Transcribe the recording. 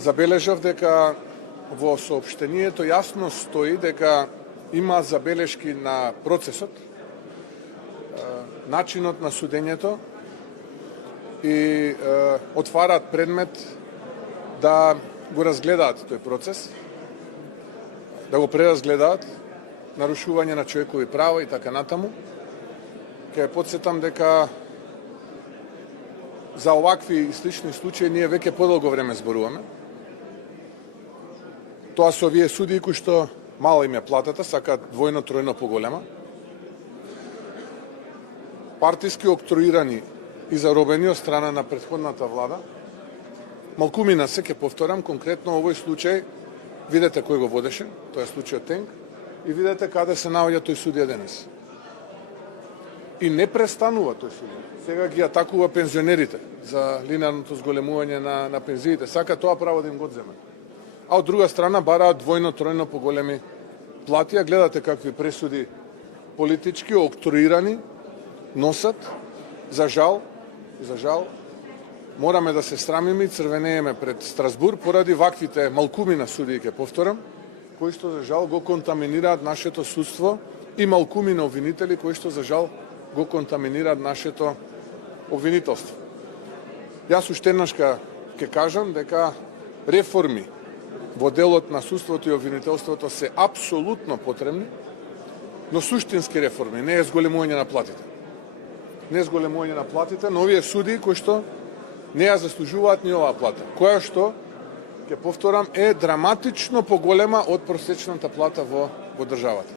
Забележав дека во соопштението јасно стои дека има забелешки на процесот, начинот на судењето и отвараат предмет да го разгледаат тој процес, да го преразгледаат, нарушување на човекови права и така натаму. Ке потсетам дека за овакви и слични случаи ние веќе подолго време зборуваме. Тоа се овие судии кои што мала им е платата, сакаат двојно, тројно поголема. Партиски октруирани и заробени од страна на претходната влада. Малкумина се, ке повторам, конкретно овој случај, видете кој го водеше, тоа е случајот Тенк, и видете каде се наоѓа тој судија денес. И не престанува тој судија. Сега ги атакува пензионерите за линеарното зголемување на пензиите. Сака тоа право да им го одземе. А од друга страна бараат двојно, тројно поголеми плати, а гледате какви пресуди политички, октруирани, носат. За жал, мораме да се срамиме и црвенееме пред Страсбур поради ваквите малкумина судии, ке повторам, кои што за жал го контаминираат нашето судство и малкумина обвинители кои што за жал го контаминираат нашето обвинителство. Јас уште еднаш ке кажам дека реформи во делот на судството и обвинителството се апсолутно потребни, но суштински реформи, не е зголемување на платите. Не е зголемување на платите, но овие судии кои што не ја заслужуваат ни оваа плата, која што, ке повторам, е драматично поголема од просечната плата во државата.